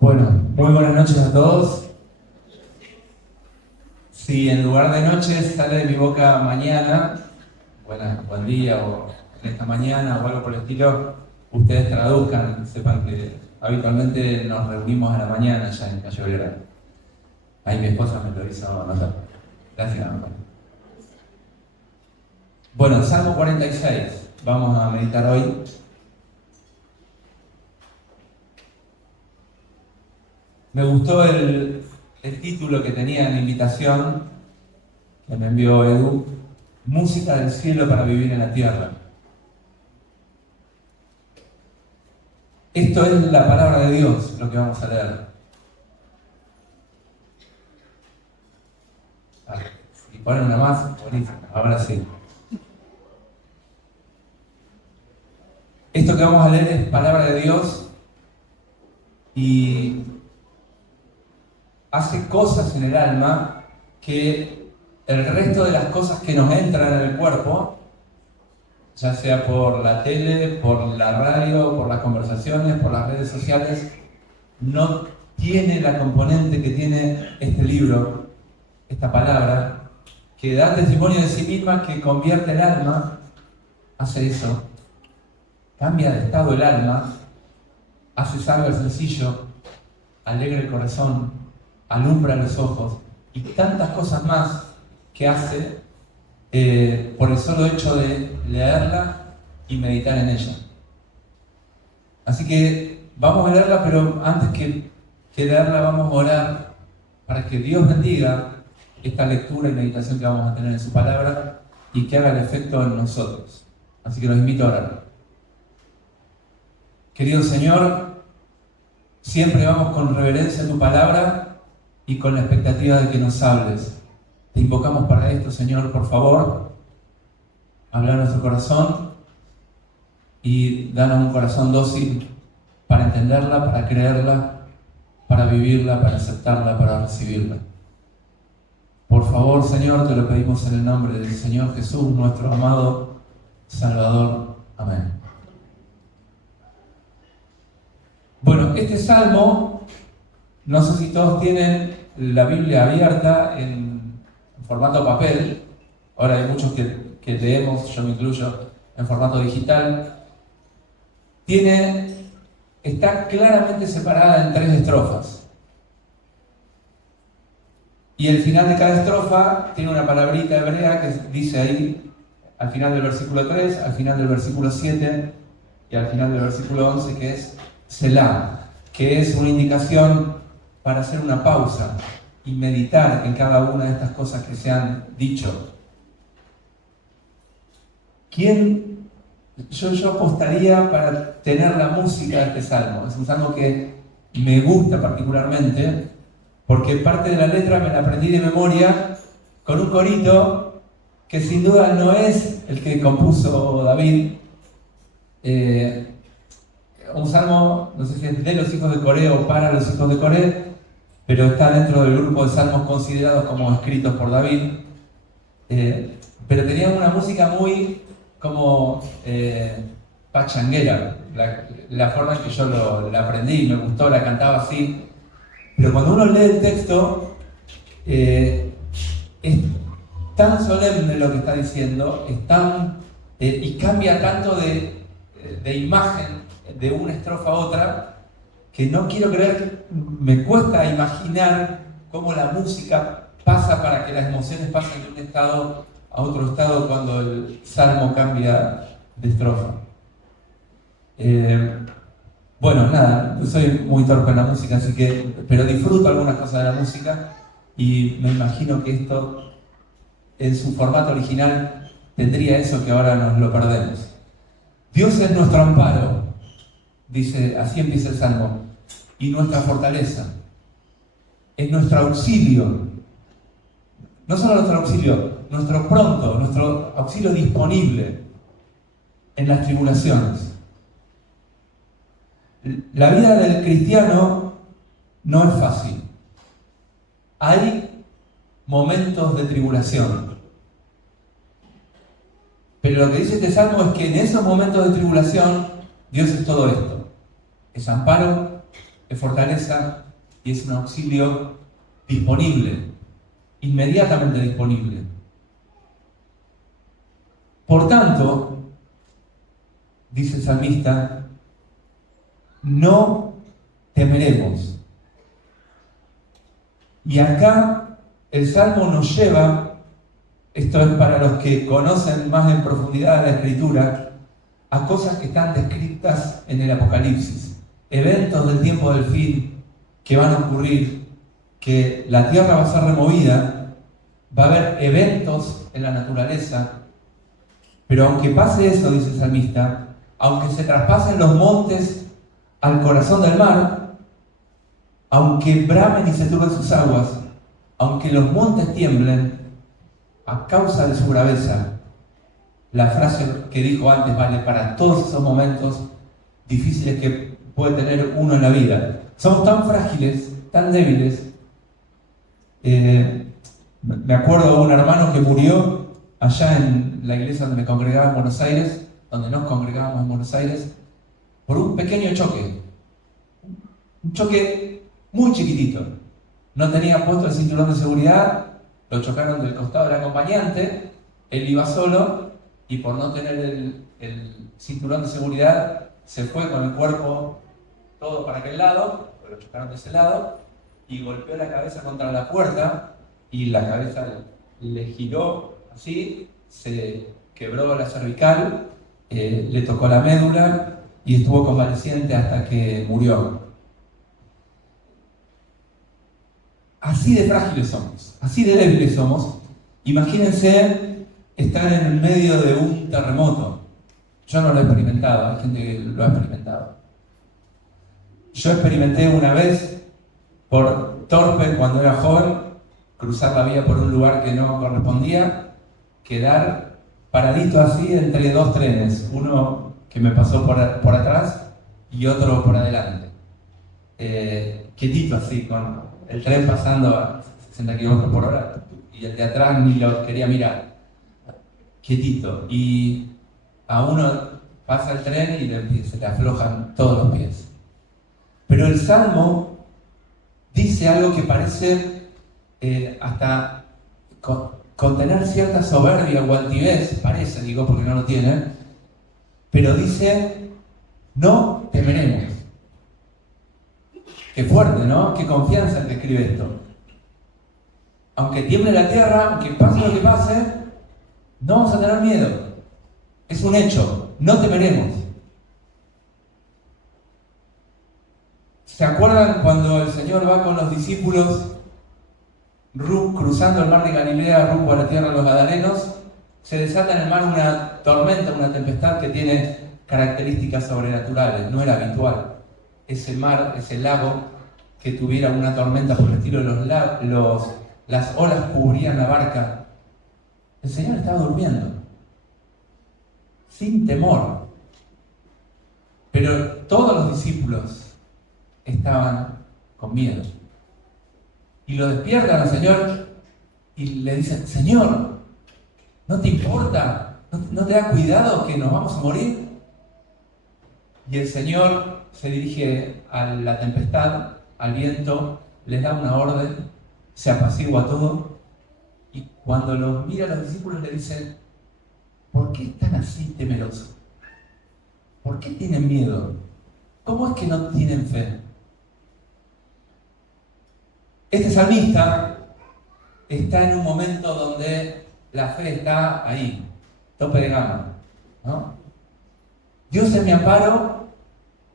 Bueno, muy buenas noches a todos. Si en lugar de noches sale de mi boca mañana, buen día o en esta mañana o algo por el estilo, ustedes traduzcan, sepan que habitualmente nos reunimos a la mañana ya en Calle Belgrano. Ahí mi esposa me lo hizo anotar. Gracias, amor. Bueno, Salmo 46, vamos a meditar hoy. Me gustó el título que tenía en la invitación que me envió Edu, Música del cielo para vivir en la tierra. Esto es la palabra de Dios, lo que vamos a leer. Si ponen una más, buenísimo, ahora sí. Esto que vamos a leer es palabra de Dios y hace cosas en el alma que el resto de las cosas que nos entran en el cuerpo, ya sea por la tele, por la radio, por las conversaciones, por las redes sociales, no tiene la componente que tiene este libro, esta palabra, que da testimonio de sí misma, que convierte el alma, hace eso, cambia de estado el alma, hace salvo el sencillo, alegra el corazón, alumbra los ojos y tantas cosas más que hace por el solo hecho de leerla y meditar en ella. Así que vamos a leerla, pero antes que leerla vamos a orar para que Dios bendiga esta lectura y meditación que vamos a tener en su palabra y que haga el efecto en nosotros. Así que los invito a orar. Querido Señor, siempre vamos con reverencia a tu palabra y con la expectativa de que nos hables. Te invocamos para esto, Señor, por favor, habla a nuestro corazón y danos un corazón dócil para entenderla, para creerla, para vivirla, para aceptarla, para recibirla. Por favor, Señor, te lo pedimos en el nombre del Señor Jesús, nuestro amado Salvador. Amén. Bueno, este salmo, no sé si todos tienen la Biblia abierta en formato papel. Ahora hay muchos que leemos, yo me incluyo, en formato digital. Está claramente separada en 3 estrofas. Y el final de cada estrofa tiene una palabrita hebrea que dice ahí, al final del versículo 3, al final del versículo 7 y al final del versículo 11, que es Selah, que es una indicación para hacer una pausa y meditar en cada una de estas cosas que se han dicho. Yo apostaría para tener la música de este salmo. Es un salmo que me gusta particularmente porque parte de la letra me la aprendí de memoria con un corito que sin duda no es el que compuso David. Un salmo, no sé si es de los hijos de Coré o para los hijos de Coré, pero está dentro del grupo de salmos considerados como escritos por David. Pero tenía una música muy como pachanguera, la forma en que yo la aprendí, me gustó, la cantaba así. Pero cuando uno lee el texto, es tan solemne lo que está diciendo, y cambia tanto de imagen de una estrofa a otra, que no quiero creer, me cuesta imaginar cómo la música pasa para que las emociones pasen de un estado a otro estado cuando el salmo cambia de estrofa. Bueno, nada, soy muy torpe en la música, pero disfruto algunas cosas de la música y me imagino que esto en su formato original tendría eso que ahora nos lo perdemos. Dios es nuestro amparo, dice, así empieza el salmo, y nuestra fortaleza, es nuestro auxilio, no solo nuestro auxilio, nuestro auxilio disponible en las tribulaciones. La vida del cristiano no es fácil. Hay momentos de tribulación. Pero lo que dice este salmo es que en esos momentos de tribulación Dios es todo esto. Es amparo, es fortaleza y es un auxilio disponible, inmediatamente disponible. Por tanto, dice el salmista, no temeremos. Y acá el Salmo nos lleva, esto es para los que conocen más en profundidad la Escritura, a cosas que están descritas en el Apocalipsis, eventos del tiempo del fin que van a ocurrir, que la tierra va a ser removida, va a haber eventos en la naturaleza, pero aunque pase eso, dice el salmista, aunque se traspasen los montes al corazón del mar, aunque bramen y se turben sus aguas, aunque los montes tiemblen a causa de su braveza, la frase que dijo antes vale para todos esos momentos difíciles que puede tener uno en la vida. Somos tan frágiles, tan débiles. Me acuerdo de un hermano que murió allá en la iglesia donde me congregaba en Buenos Aires, donde nos congregábamos en Buenos Aires, por un pequeño choque. Un choque muy chiquitito. No tenía puesto el cinturón de seguridad, lo chocaron del costado del acompañante, él iba solo y por no tener el cinturón de seguridad se fue con el cuerpo todo para aquel lado, lo chocaron de ese lado y golpeó la cabeza contra la puerta y la cabeza le giró así, se quebró la cervical, le tocó la médula y estuvo convaleciente hasta que murió. Así de frágiles somos, así de débiles somos. Imagínense estar en el medio de un terremoto. Yo no lo he experimentado, hay gente que lo ha experimentado. Yo experimenté una vez, por torpe cuando era joven, cruzar la vía por un lugar que no correspondía, quedar paradito así entre dos trenes, uno que me pasó por atrás y otro por adelante. Quietito así, con el tren pasando a 60 km por hora y el de atrás ni lo quería mirar. Quietito. Y a uno pasa el tren y se le aflojan todos los pies. Pero el Salmo dice algo que parece hasta contener cierta soberbia o altivez, parece, digo porque no lo tiene, pero dice, no temeremos. Qué fuerte, ¿no? Qué confianza el que escribe esto. Aunque tiemble la tierra, aunque pase lo que pase, no vamos a tener miedo. Es un hecho, no temeremos. ¿Se acuerdan cuando el Señor va con los discípulos cruzando el mar de Galilea rumbo a la tierra de los Gadarenos? Se desata en el mar una tormenta, una tempestad que tiene características sobrenaturales, no era habitual. Ese mar, ese lago, que tuviera una tormenta por el estilo de las olas cubrían la barca. El Señor estaba durmiendo, sin temor. Pero todos los discípulos estaban con miedo. Y lo despiertan al Señor y le dicen, Señor, ¿no te importa? ¿No te da cuidado que nos vamos a morir? Y el Señor se dirige a la tempestad, al viento, les da una orden, se apacigua todo, y cuando los mira a los discípulos le dicen, ¿por qué están así temerosos? ¿Por qué tienen miedo? ¿Cómo es que no tienen fe? Este salmista está en un momento donde la fe está ahí, tope de gama, ¿no? Dios es mi amparo,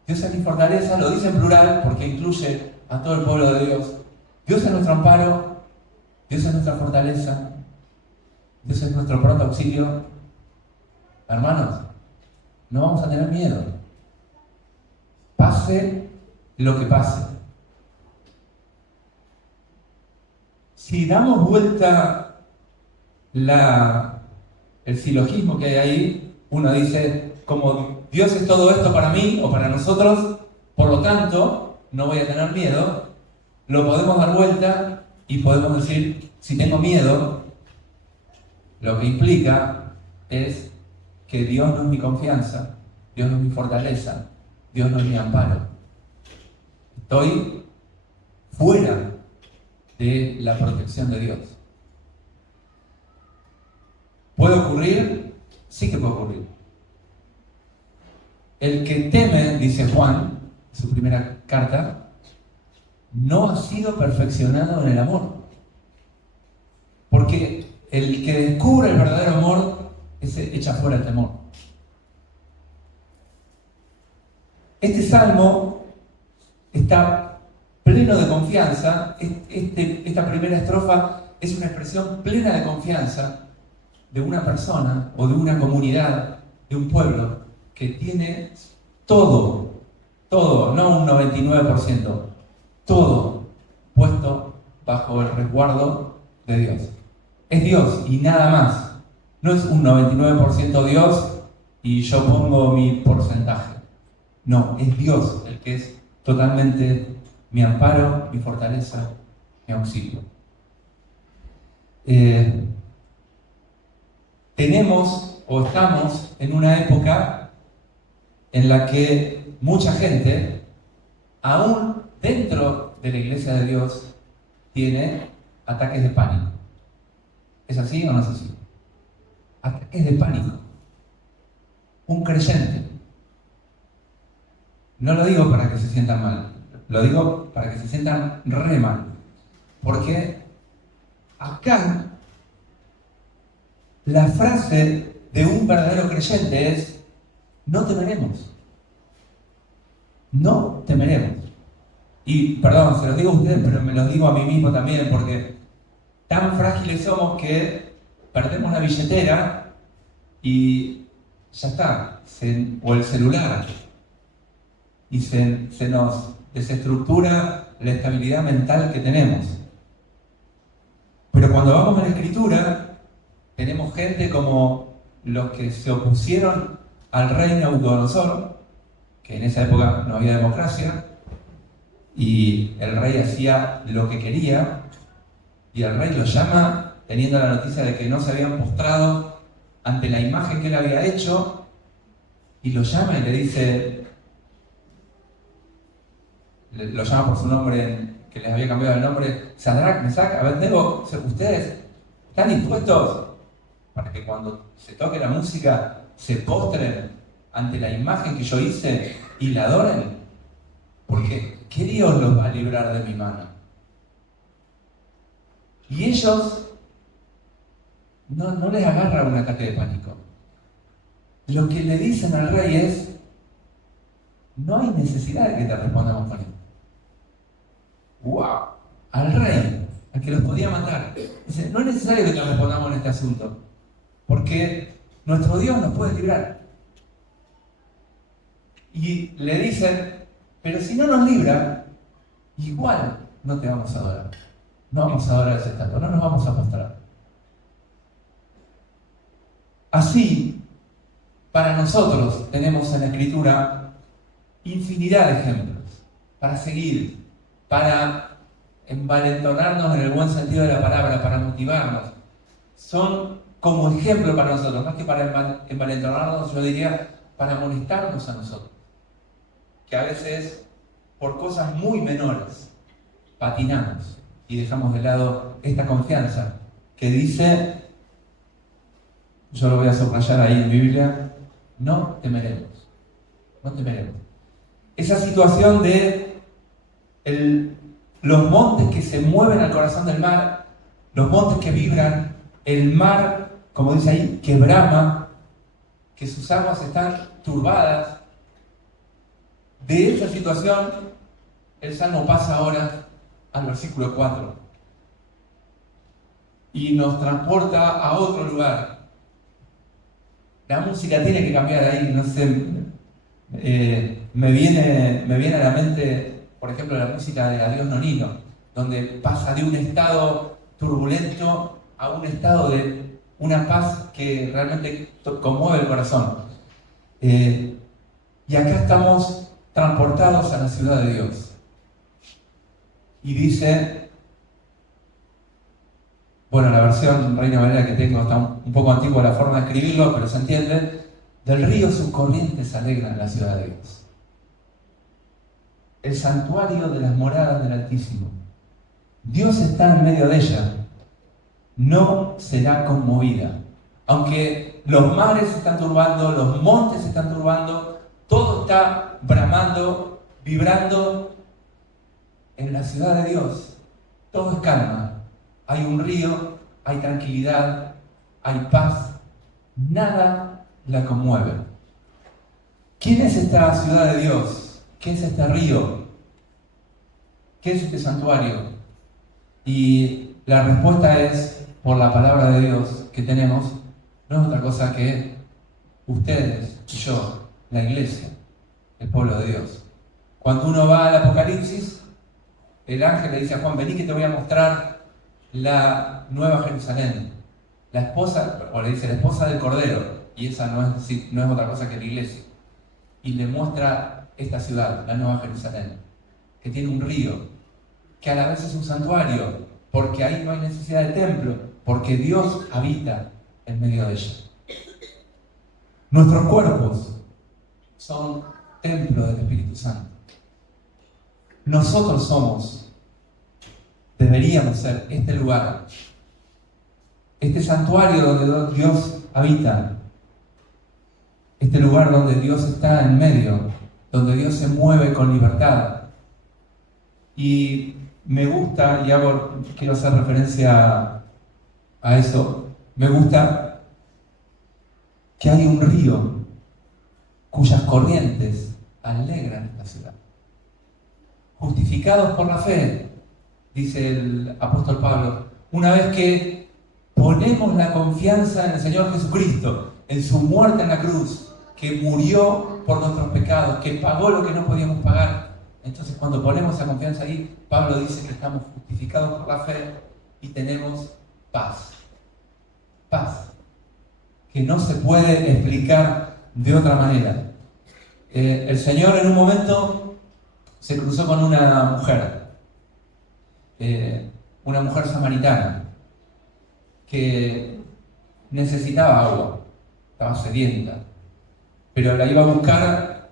Dios es mi fortaleza, lo dice en plural porque incluye a todo el pueblo de Dios. Dios es nuestro amparo, Dios es nuestra fortaleza, Dios es nuestro pronto auxilio. Hermanos, no vamos a tener miedo. Pase lo que pase. Si damos vuelta el silogismo que hay ahí, uno dice, como Dios es todo esto para mí o para nosotros, por lo tanto, no voy a tener miedo, lo podemos dar vuelta y podemos decir, si tengo miedo, lo que implica es que Dios no es mi confianza, Dios no es mi fortaleza, Dios no es mi amparo. Estoy fuera de la protección de Dios. ¿Puede ocurrir? Sí que puede ocurrir. El que teme, dice Juan, en su primera carta, no ha sido perfeccionado en el amor. Porque el que descubre el verdadero amor, ese echa fuera el temor. Este salmo está pleno de confianza. Esta primera estrofa es una expresión plena de confianza de una persona o de una comunidad, de un pueblo que tiene todo, no un 99%, todo puesto bajo el resguardo de Dios. Es Dios y nada más. No es un 99% Dios y yo pongo mi porcentaje. No, es Dios el que es totalmente mi amparo, mi fortaleza, mi auxilio. Tenemos o estamos en una época en la que mucha gente, aún dentro de la iglesia de Dios, tiene ataques de pánico. ¿Es así o no es así? Ataques de pánico. Un creyente. No lo digo para que se sientan mal, lo digo para que se sientan re mal. Porque acá la frase de un verdadero creyente es: no temeremos. No temeremos. Y perdón, se los digo a ustedes, pero me los digo a mí mismo también, porque tan frágiles somos que perdemos la billetera y ya está, o el celular, y se nos desestructura la estabilidad mental que tenemos. Pero cuando vamos a la Escritura, tenemos gente como los que se opusieron al rey Nabucodonosor, que en esa época no había democracia, y el rey hacía lo que quería, y el rey los llama teniendo la noticia de que no se habían postrado ante la imagen que él había hecho, y lo llama y le dice, lo llama por su nombre, que les había cambiado el nombre: Sadrach, Mesach, Abednego, ¿ustedes están dispuestos para que cuando se toque la música se postren ante la imagen que yo hice y la adoren? Porque ¿qué Dios los va a librar de mi mano? Y ellos no les agarra un ataque de pánico. Lo que le dicen al rey es: no hay necesidad de que te respondamos con esto. ¡Wow! Al rey, al que los podía matar. Dice: no es necesario que te respondamos en este asunto, porque nuestro Dios nos puede librar. Y le dicen: pero si no nos libra, igual no te vamos a adorar. No vamos a adorar ese estatua, no nos vamos a postrar. Así, para nosotros tenemos en la Escritura infinidad de ejemplos para seguir, para envalentonarnos en el buen sentido de la palabra, para motivarnos. Son como ejemplo para nosotros, más que para envalentonarnos, yo diría, para molestarnos a nosotros. Que a veces, por cosas muy menores, patinamos y dejamos de lado esta confianza que dice, yo lo voy a subrayar ahí en Biblia: no temeremos. No temeremos. Esa situación de los montes que se mueven al corazón del mar, los montes que vibran, el mar, como dice ahí, que brama, que sus aguas están turbadas. De esa situación, el Salmo pasa ahora al versículo 4 y nos transporta a otro lugar. La música tiene que cambiar ahí, no sé, me viene a la mente, por ejemplo, la música de Adiós Nonino, donde pasa de un estado turbulento a un estado de una paz que realmente conmueve el corazón. Y acá estamos transportados a la ciudad de Dios. Y dice, bueno, la versión Reina Valera que tengo está un poco antigua la forma de escribirlo, pero se entiende: del río sus corrientes alegran la ciudad de Dios. el santuario de las moradas del Altísimo. Dios está en medio de ella. No será conmovida. Aunque los mares se están turbando, los montes se están turbando, todo está bramando, vibrando, en la ciudad de Dios todo es calma. Hay un río, hay tranquilidad, hay paz. Nada la conmueve. ¿Quién es esta ciudad de Dios? ¿Qué es este río? ¿Qué es este santuario? Y la respuesta es, por la palabra de Dios que tenemos, no es otra cosa que ustedes y yo, la iglesia, el pueblo de Dios. Cuando uno va al Apocalipsis, el ángel le dice a Juan, vení que te voy a mostrar la nueva Jerusalén, la esposa, o le dice la esposa del Cordero, y esa no es otra cosa que la iglesia. Y le muestra esta ciudad, la nueva Jerusalén, que tiene un río, que a la vez es un santuario, porque ahí no hay necesidad de templo, porque Dios habita en medio de ella. Nuestros cuerpos son templo del Espíritu Santo. Nosotros deberíamos ser este lugar, este santuario donde Dios habita, este lugar donde Dios está en medio, donde Dios se mueve con libertad. Y me gusta, y quiero hacer referencia a eso, me gusta que hay un río cuyas corrientes alegran esta ciudad. Justificados por la fe, dice el apóstol Pablo, una vez que ponemos la confianza en el Señor Jesucristo, en su muerte en la cruz, que murió por nuestros pecados, que pagó lo que no podíamos pagar. Entonces, cuando ponemos esa confianza ahí, Pablo dice que estamos justificados por la fe y tenemos paz. Paz. Que no se puede explicar de otra manera. El Señor en un momento se cruzó con una mujer samaritana, que necesitaba agua, estaba sedienta, pero la iba a buscar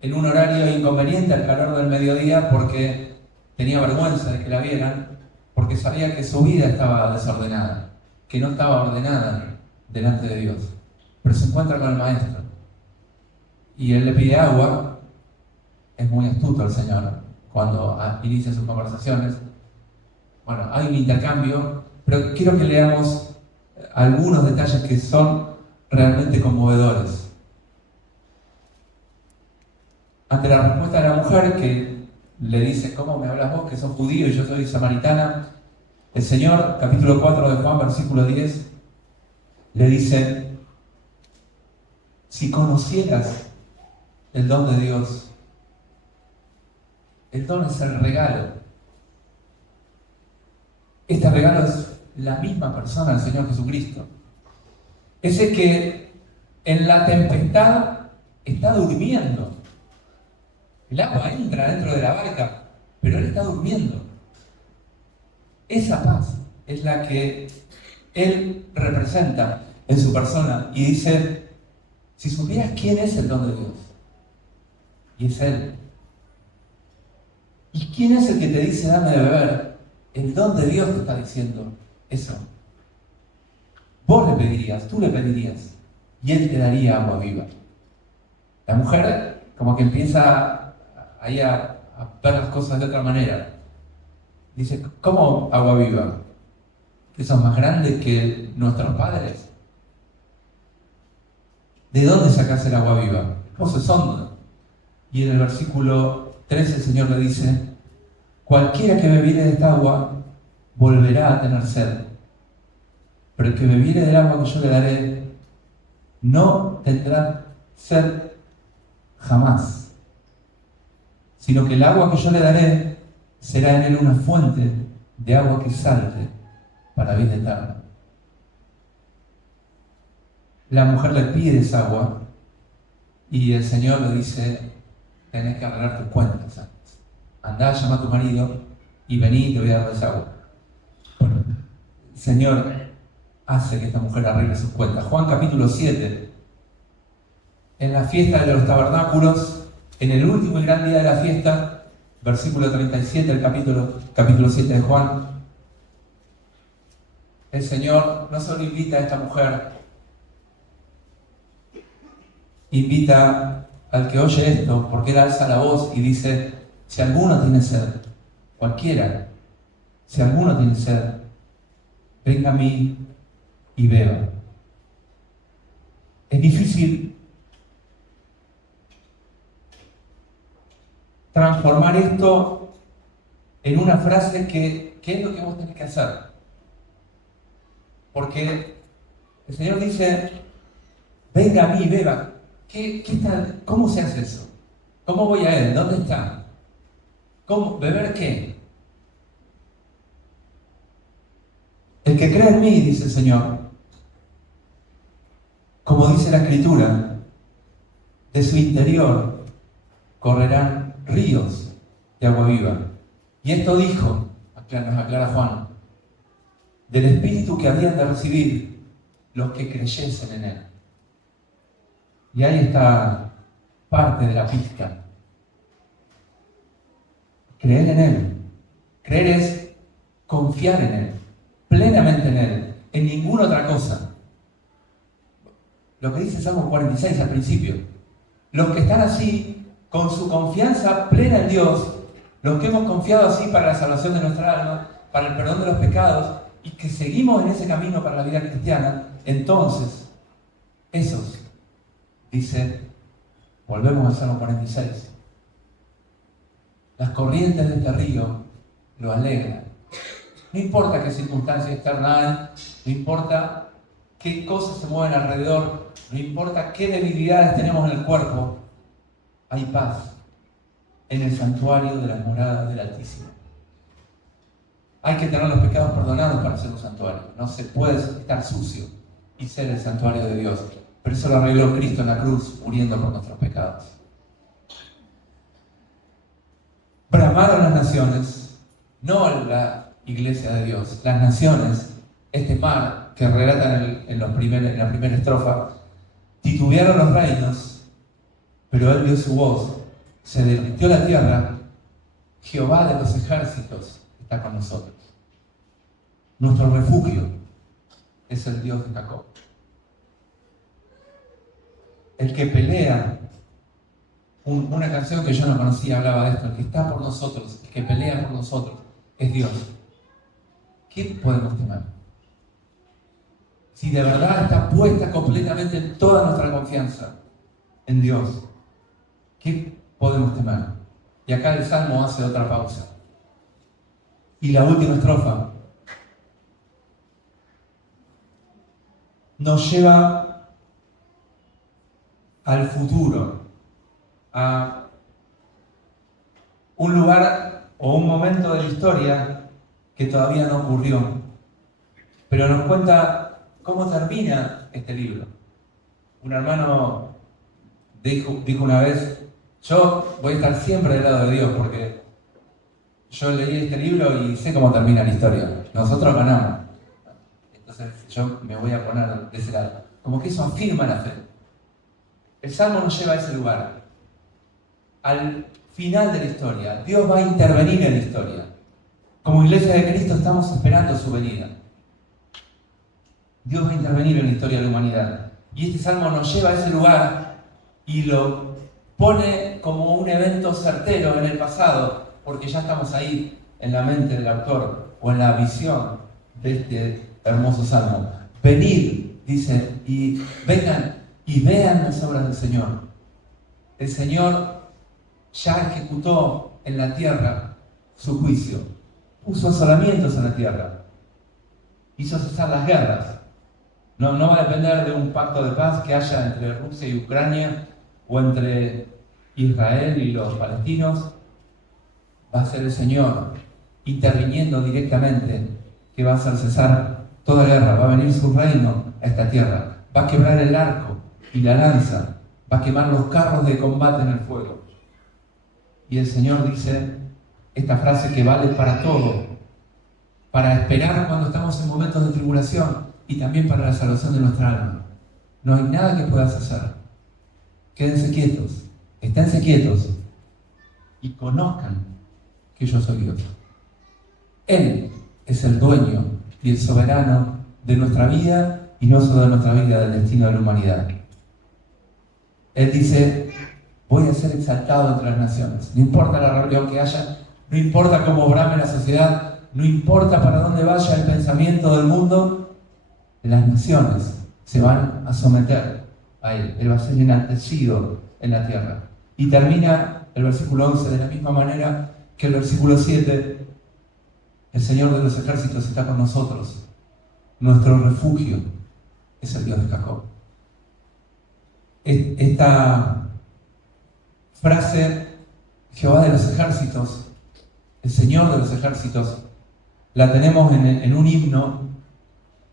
en un horario inconveniente al calor del mediodía porque tenía vergüenza de que la vieran, porque sabía que su vida estaba desordenada, que no estaba ordenada delante de Dios. Pero se encuentra con el maestro y él le pide agua. Es muy astuto el Señor cuando inicia sus conversaciones. Bueno, hay un intercambio, pero quiero que leamos algunos detalles que son realmente conmovedores. Ante la respuesta de la mujer, que le dice, ¿cómo me hablas vos que sos judío y yo soy samaritana? El Señor, capítulo 4 de Juan, versículo 10, le dice, si conocieras el don de Dios, el don es el regalo. Este regalo es la misma persona, el Señor Jesucristo. Ese que en la tempestad está durmiendo. El agua entra dentro de la barca, pero Él está durmiendo. Esa paz es la que Él representa en su persona. Y dice, si supieras quién es el don de Dios, y es Él. ¿Y quién es el que te dice dame de beber? El don de Dios te está diciendo eso. Vos le pedirías, tú le pedirías, y Él te daría agua viva. La mujer como que empieza ahí a ver las cosas de otra manera. Dice, ¿cómo agua viva? ¿Que son más grandes que nuestros padres? ¿De dónde sacás el agua viva? Vos es hondo. Y en el versículo 13 el Señor le dice, cualquiera que bebiere de esta agua volverá a tener sed, pero el que bebiere del agua que yo le daré no tendrá sed jamás, sino que el agua que yo le daré será en él una fuente de agua que salte para vida eterna. La mujer le pide esa agua y el Señor le dice, tenés que arreglar tus cuentas antes. Andá, llama a tu marido y vení y te voy a dar esa agua. Bueno, el Señor hace que esta mujer arregle sus cuentas. Juan capítulo 7, en la fiesta de los tabernáculos, en el último y gran día de la fiesta, versículo 37 del capítulo 7 de Juan. El Señor no solo invita a esta mujer, invita al que oye esto, porque Él alza la voz y dice: si alguno tiene sed, cualquiera, si alguno tiene sed, venga a mí y beba. Es difícil transformar esto en una frase que es lo que vos tenés que hacer. Porque el Señor dice: venga a mí, beba. ¿Qué tal? ¿Cómo se hace eso? ¿Cómo voy a Él? ¿Dónde está? ¿Cómo? ¿Beber qué? El que cree en mí, dice el Señor, como dice la Escritura, de su interior correrán ríos de agua viva. Y esto dijo, nos aclara Juan, del Espíritu que habían de recibir los que creyesen en Él. Y ahí está parte de la pista. Creer en Él. Creer es confiar en Él, plenamente en Él, en ninguna otra cosa. Lo que dice Salmo 46 al principio. Los que están así, con su confianza plena en Dios, los que hemos confiado así para la salvación de nuestra alma, para el perdón de los pecados, y que seguimos en ese camino para la vida cristiana, entonces, esos, dice, volvemos al Salmo 46, las corrientes de este río lo alegran. No importa qué circunstancia externa hay, no importa qué cosas se mueven alrededor, no importa qué debilidades tenemos en el cuerpo, hay paz en el santuario de las moradas del Altísimo. Hay que tener los pecados perdonados para ser un santuario. No se puede estar sucio y ser el santuario de Dios. Pero eso lo arregló Cristo en la cruz, muriendo por nuestros pecados. Bramaron las naciones, no la iglesia de Dios, las naciones, este mar que relatan en la primera estrofa, titubearon los reinos, pero Él dio su voz, se derritió la tierra, Jehová de los ejércitos está con nosotros. Nuestro refugio es el Dios de Jacob. El que pelea, una canción que yo no conocía hablaba de esto, el que está por nosotros, el que pelea por nosotros, es Dios. ¿Qué podemos temer? Si de verdad está puesta completamente toda nuestra confianza en Dios, ¿qué podemos temer? Y acá el Salmo hace otra pausa. Y la última estrofa nos lleva al futuro, a un lugar o un momento de la historia que todavía no ocurrió, pero nos cuenta cómo termina este libro. Un hermano dijo una vez: yo voy a estar siempre del lado de Dios porque yo leí este libro y sé cómo termina la historia. Nosotros ganamos. Entonces yo me voy a poner de ese lado. Como que eso afirma la fe. El Salmo nos lleva a ese lugar. Al final de la historia, Dios va a intervenir en la historia. Como Iglesia de Cristo estamos esperando su venida. Dios va a intervenir en la historia de la humanidad. Y este Salmo nos lleva a ese lugar y lo pone como un evento certero en el pasado, porque ya estamos ahí en la mente del autor o en la visión de este hermoso Salmo. Venid, dice, y vengan y vean las obras del Señor. El Señor ya ejecutó en la tierra su juicio. Puso asolamientos en la tierra. Hizo cesar las guerras. No va a depender de un pacto de paz que haya entre Rusia y Ucrania o entre Israel y los palestinos. Va a ser el Señor interviniendo directamente que va a hacer cesar toda guerra. Va a venir su reino a esta tierra. Va a quebrar el arco y la lanza. Va a quemar los carros de combate en el fuego. Y el Señor dice esta frase que vale para todo, para esperar cuando estamos en momentos de tribulación y también para la salvación de nuestra alma. No hay nada que puedas hacer. Quédense quietos, esténse quietos y conozcan que yo soy Dios. Él es el dueño y el soberano de nuestra vida y no solo de nuestra vida, del destino de la humanidad. Él dice: voy a ser exaltado entre las naciones. No importa la rebelión que haya, no importa cómo brame la sociedad, no importa para dónde vaya el pensamiento del mundo, las naciones se van a someter a Él. Él va a ser enaltecido en la tierra. Y termina el versículo 11 de la misma manera que el versículo 7. El Señor de los ejércitos está con nosotros. Nuestro refugio es el Dios de Jacob. Esta frase, Jehová de los ejércitos, el Señor de los ejércitos, la tenemos en un himno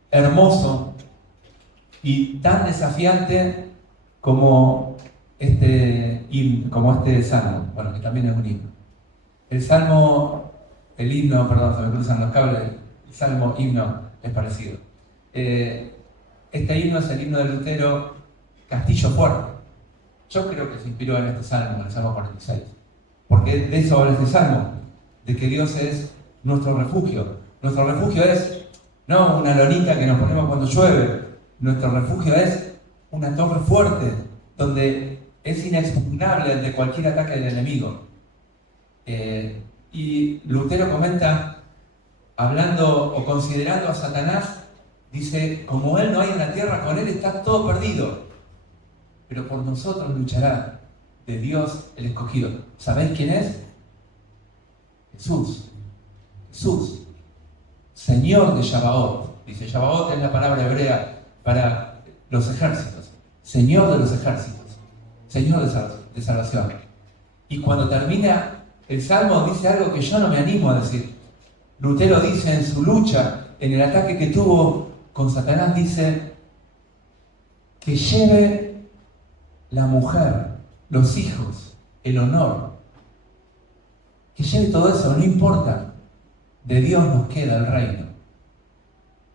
hermoso y tan desafiante como este salmo, bueno, que también es un himno. Se me cruzan los cables, el salmo, himno, es parecido. Este himno es el himno de Lutero, Castillo Fuerte. Yo creo que se inspiró en este salmo, en el Salmo 46. Porque de eso habla este salmo, de que Dios es nuestro refugio. Nuestro refugio es no una lonita que nos ponemos cuando llueve. Nuestro refugio es una torre fuerte, donde es inexpugnable ante cualquier ataque del enemigo. Y Lutero comenta, hablando o considerando a Satanás, dice: como él no hay en la tierra, con él está todo perdido. Pero por nosotros luchará, de Dios el escogido. ¿Sabéis quién es? Jesús. Jesús, Señor de Shabaot. Dice, Shabaot es la palabra hebrea para los ejércitos. Señor de los ejércitos. Señor de salvación. Y cuando termina el Salmo dice algo que yo no me animo a decir. Lutero dice en su lucha, en el ataque que tuvo con Satanás, dice que lleve la mujer, los hijos, el honor, que lleve todo eso, no importa, de Dios nos queda el reino.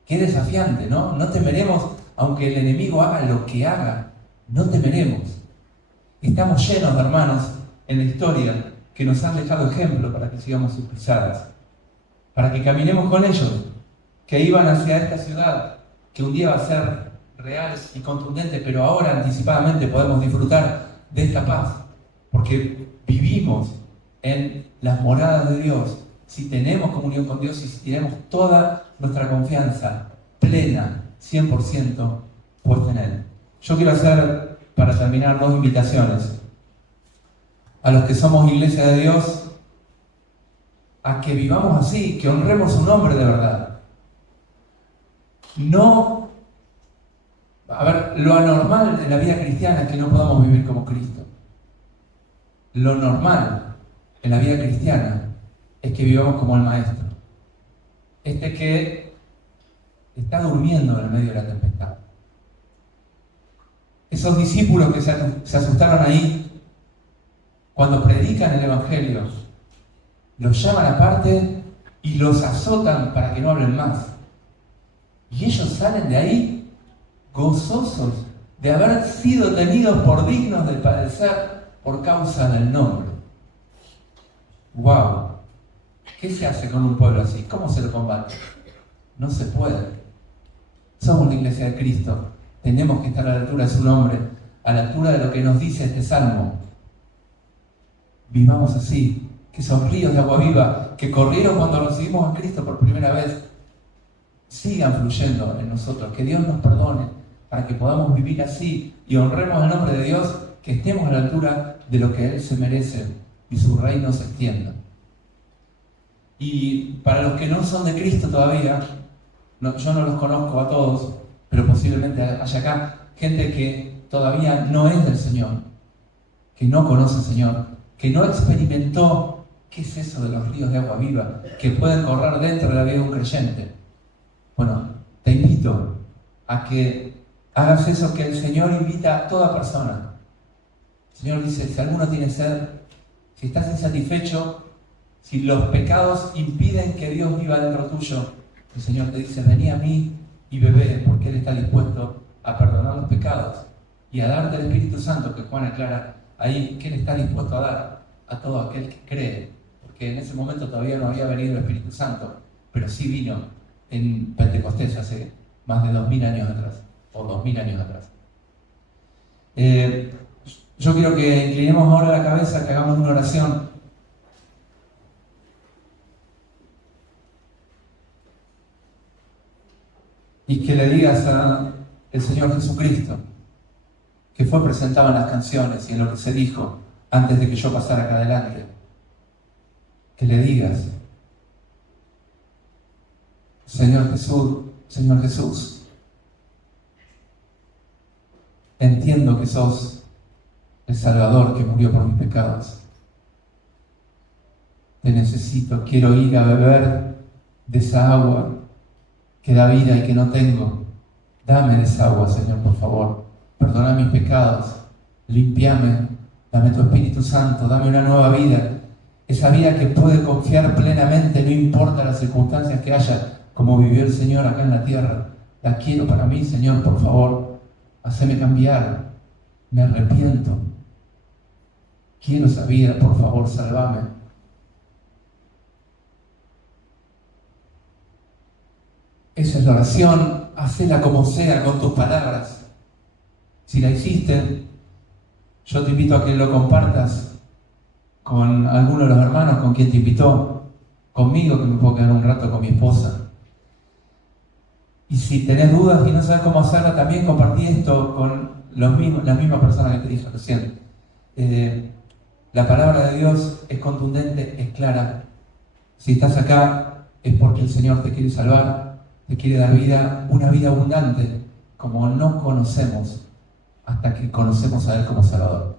Qué desafiante, ¿no? No temeremos, aunque el enemigo haga lo que haga, no temeremos. Estamos llenos de hermanos en la historia que nos han dejado ejemplo para que sigamos sus pisadas, para que caminemos con ellos, que iban hacia esta ciudad, que un día va a ser real y contundente, pero ahora anticipadamente podemos disfrutar de esta paz, porque vivimos en las moradas de Dios, si tenemos comunión con Dios y si tenemos toda nuestra confianza plena, 100% puesta en Él. Yo quiero hacer, para terminar, 2 invitaciones a los que somos Iglesia de Dios, a que vivamos así, que honremos su nombre de verdad. Lo anormal en la vida cristiana es que no podamos vivir como Cristo. Lo normal en la vida cristiana es que vivamos como el Maestro. Que está durmiendo en el medio de la tempestad. Esos discípulos que se asustaron ahí, cuando predican el Evangelio, los llaman aparte y los azotan para que no hablen más. Y ellos salen de ahí gozosos de haber sido tenidos por dignos de padecer por causa del nombre. ¡Wow! ¿Qué se hace con un pueblo así? ¿Cómo se lo combate? No se puede. Somos la Iglesia de Cristo. Tenemos que estar a la altura de su nombre, a la altura de lo que nos dice este Salmo. Vivamos así, que esos ríos de agua viva que corrieron cuando recibimos a Cristo por primera vez, sigan fluyendo en nosotros. Que Dios nos perdone para que podamos vivir así y honremos el nombre de Dios, que estemos a la altura de lo que Él se merece y su reino se extienda. Y para los que no son de Cristo todavía, yo no los conozco a todos, pero posiblemente haya acá gente que todavía no es del Señor, que no conoce al Señor, que no experimentó qué es eso de los ríos de agua viva que pueden correr dentro de la vida de un creyente. Bueno, te invito a que hagas eso que el Señor invita a toda persona. El Señor dice, si alguno tiene sed, si estás insatisfecho, si los pecados impiden que Dios viva dentro tuyo, el Señor te dice, vení a mí y bebé, porque Él está dispuesto a perdonar los pecados y a darte el Espíritu Santo, que Juan aclara ahí que Él está dispuesto a dar a todo aquel que cree, que en ese momento todavía no había venido el Espíritu Santo, pero sí vino en Pentecostés hace más de 2000 años atrás, o 2000 años atrás. Yo quiero que inclinemos ahora la cabeza, que hagamos una oración. Y que le digas al Señor Jesucristo, que fue presentado en las canciones y en lo que se dijo antes de que yo pasara acá adelante, que le digas: Señor Jesús, entiendo que sos el Salvador que murió por mis pecados. Te necesito, quiero ir a beber de esa agua que da vida y que no tengo. Dame de esa agua, Señor, por favor. Perdona mis pecados, limpiame, dame tu Espíritu Santo, dame una nueva vida. Esa vida que puede confiar plenamente, no importa las circunstancias que haya, como vivió el Señor acá en la tierra. La quiero para mí, Señor, por favor. Haceme cambiar. Me arrepiento. Quiero esa vida, por favor, sálvame. Esa es la oración, hacela como sea, con tus palabras. Si la hiciste, yo te invito a que lo compartas con alguno de los hermanos, con quien te invitó, conmigo, que me puedo quedar un rato con mi esposa. Y si tenés dudas y no sabes cómo hacerla, también compartí esto con las mismas personas que te dije recién. La palabra de Dios es contundente, es clara. Si estás acá es porque el Señor te quiere salvar, te quiere dar vida, una vida abundante, como no conocemos hasta que conocemos a Él como Salvador.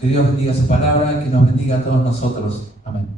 Que Dios bendiga su palabra y que nos bendiga a todos nosotros. Amén.